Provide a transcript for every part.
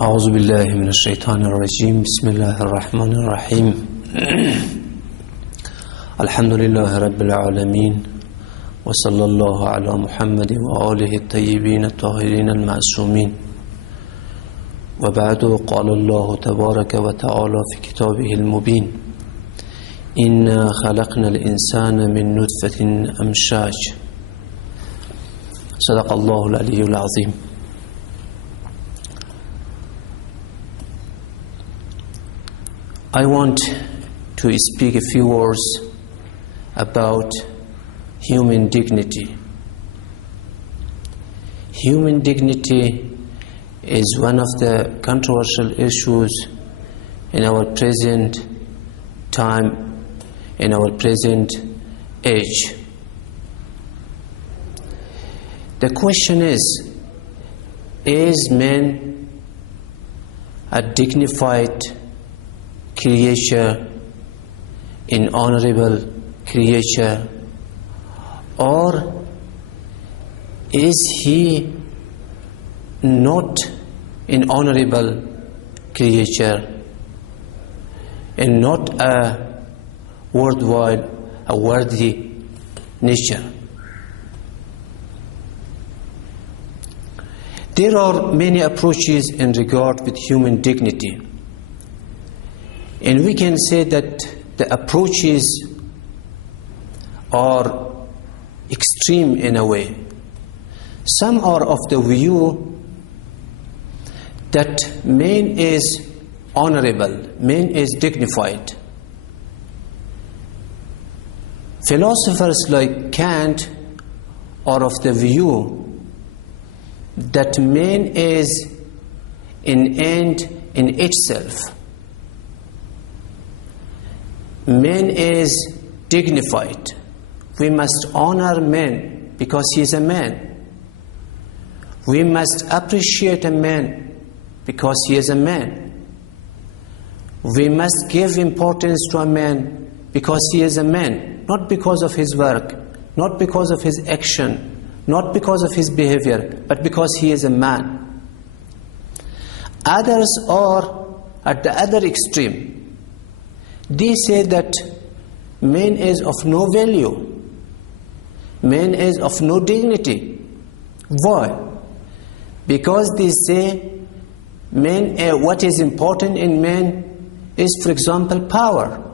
أعوذ بالله من الشيطان الرجيم بسم الله الرحمن الرحيم الحمد لله رب العالمين وصلى الله على محمد وآله الطيبين الطاهرين المعصومين وبعد قال الله تبارك وتعالى في كتابه المبين إنا خلقنا الإنسان من نطفة أمشاج صدق الله العلي العظيم. I want to speak a few words about human dignity. Human dignity is one of the controversial issues in our present time, in our present age. The question is man a dignified creature, an honorable creature, or is he not an honorable creature and not a worthwhile, a worthy nature? There are many approaches in regard with human dignity. And we can say that the approaches are extreme in a way. Some are of the view that man is honorable, man is dignified. Philosophers like Kant are of the view that man is an end in itself. Man is dignified. We must honor man because he is a man. We must appreciate a man because he is a man. We must give importance to a man because he is a man, not because of his work, not because of his action, not because of his behavior, but because he is a man. Others are at the other extreme. They say that man is of no value, man is of no dignity. Why? Because they say man, what is important in man is, for example, power.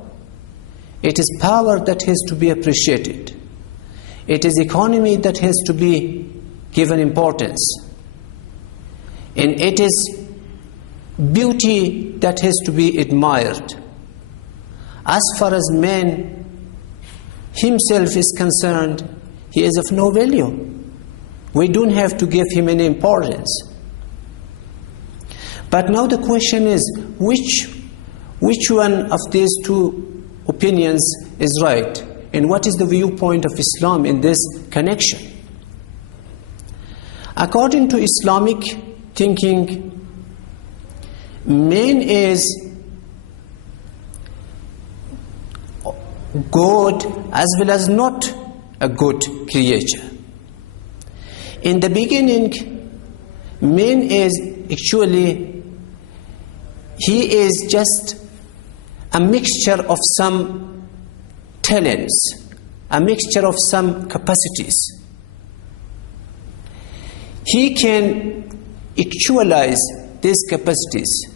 It is power that has to be appreciated. It is economy that has to be given importance. And it is beauty that has to be admired. As far as man himself is concerned, he is of no value. We don't have to give him any importance. But now the question is, which one of these two opinions is right? And what is the viewpoint of Islam in this connection? According to Islamic thinking, man is good as well as not a good creature. In the beginning, man is actually, he is just a mixture of some talents, a mixture of some capacities. He can actualize these capacities.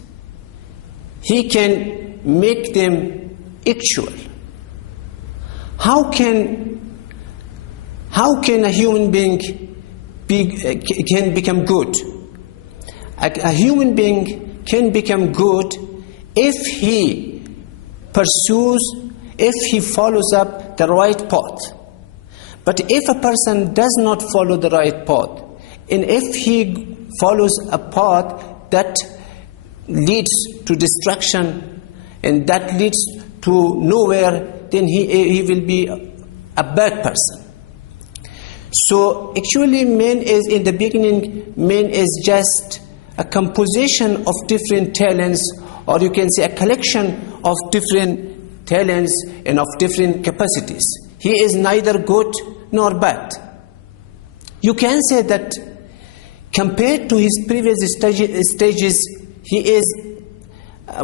He can make them actual. How can a human being can become good? A human being can become good if he pursues, if he follows up the right path. But if a person does not follow the right path, and if he follows a path that leads to destruction and that leads to nowhere, then he will be a bad person. So actually man is, in the beginning, man is just a composition of different talents, or you can say a collection of different talents and of different capacities. He is neither good nor bad. You can say that compared to his previous stages, he is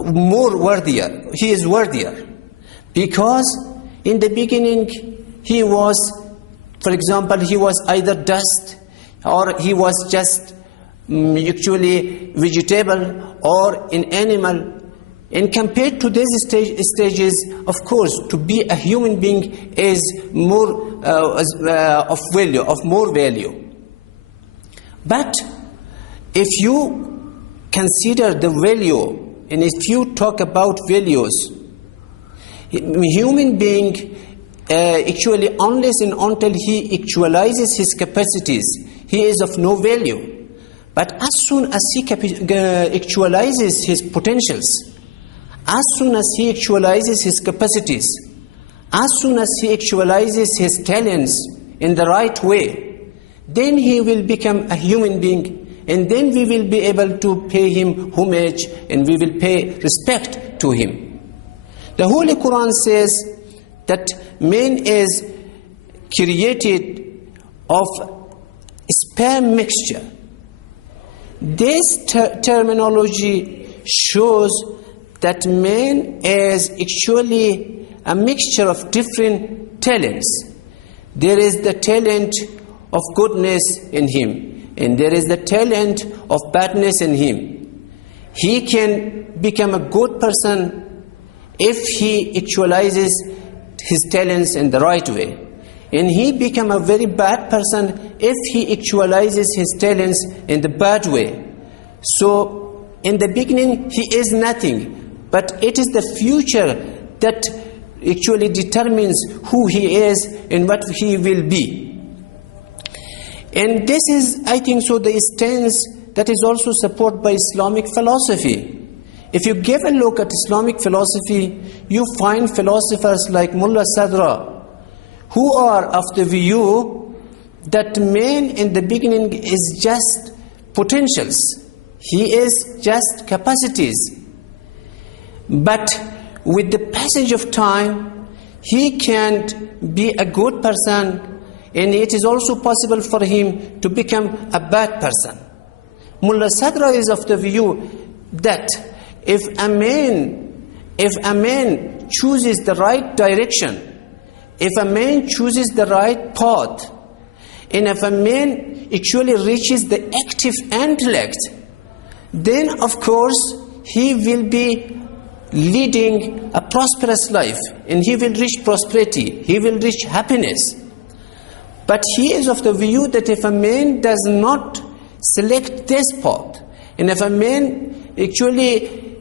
more worthier. He is worthier. Because in the beginning he was, for example, he was either dust, or he was just actually vegetable or an animal. And compared to these stages, of course, to be a human being is more of value, of more value. But if you consider the value, and if you talk about values, human being actually, unless and until he actualizes his capacities, he is of no value. But as soon as he actualizes his potentials, as soon as he actualizes his capacities, as soon as he actualizes his talents in the right way, then he will become a human being, and then we will be able to pay him homage, and we will pay respect to him. The Holy Quran says that man is created of sperm mixture. This terminology shows that man is actually a mixture of different talents. There is the talent of goodness in him, and there is the talent of badness in him. He can become a good person if he actualizes his talents in the right way, and he become a very bad person if he actualizes his talents in the bad way. So in the beginning he is nothing, but it is the future that actually determines who he is and what he will be. And this is, I think so, the stance that is also supported by Islamic philosophy. If you give a look at Islamic philosophy, you find philosophers like Mullah Sadra, who are of the view that man in the beginning is just potentials. He is just capacities. But with the passage of time, he can be a good person, and it is also possible for him to become a bad person. Mullah Sadra is of the view that if a man chooses the right direction, if a man chooses the right path, and if a man actually reaches the active intellect, then of course he will be leading a prosperous life, and he will reach prosperity, he will reach happiness. But he is of the view that if a man does not select this path, and if a man actually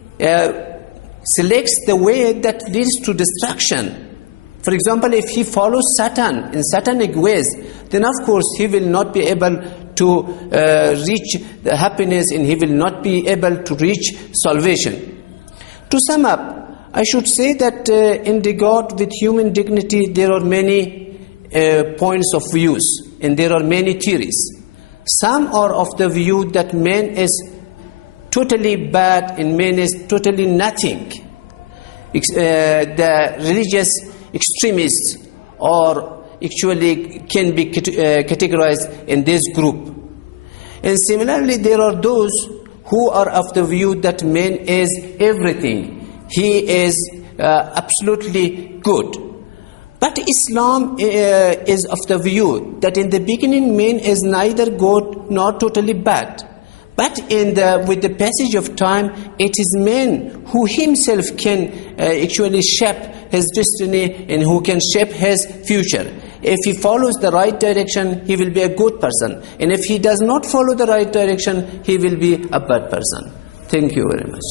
selects the way that leads to destruction, for example, if he follows Satan in satanic ways, then of course he will not be able to reach the happiness, and he will not be able to reach salvation. To sum up, I should say that in regard with human dignity, there are many points of views, and there are many theories. Some are of the view that man is totally bad and man is totally nothing. The religious extremists are actually can be categorized in this group. And similarly, there are those who are of the view that man is everything. He is absolutely good. But Islam is of the view that in the beginning man is neither good nor totally bad. But with the passage of time, it is man who himself can actually shape his destiny and who can shape his future. If he follows the right direction, he will be a good person. And if he does not follow the right direction, he will be a bad person. Thank you very much.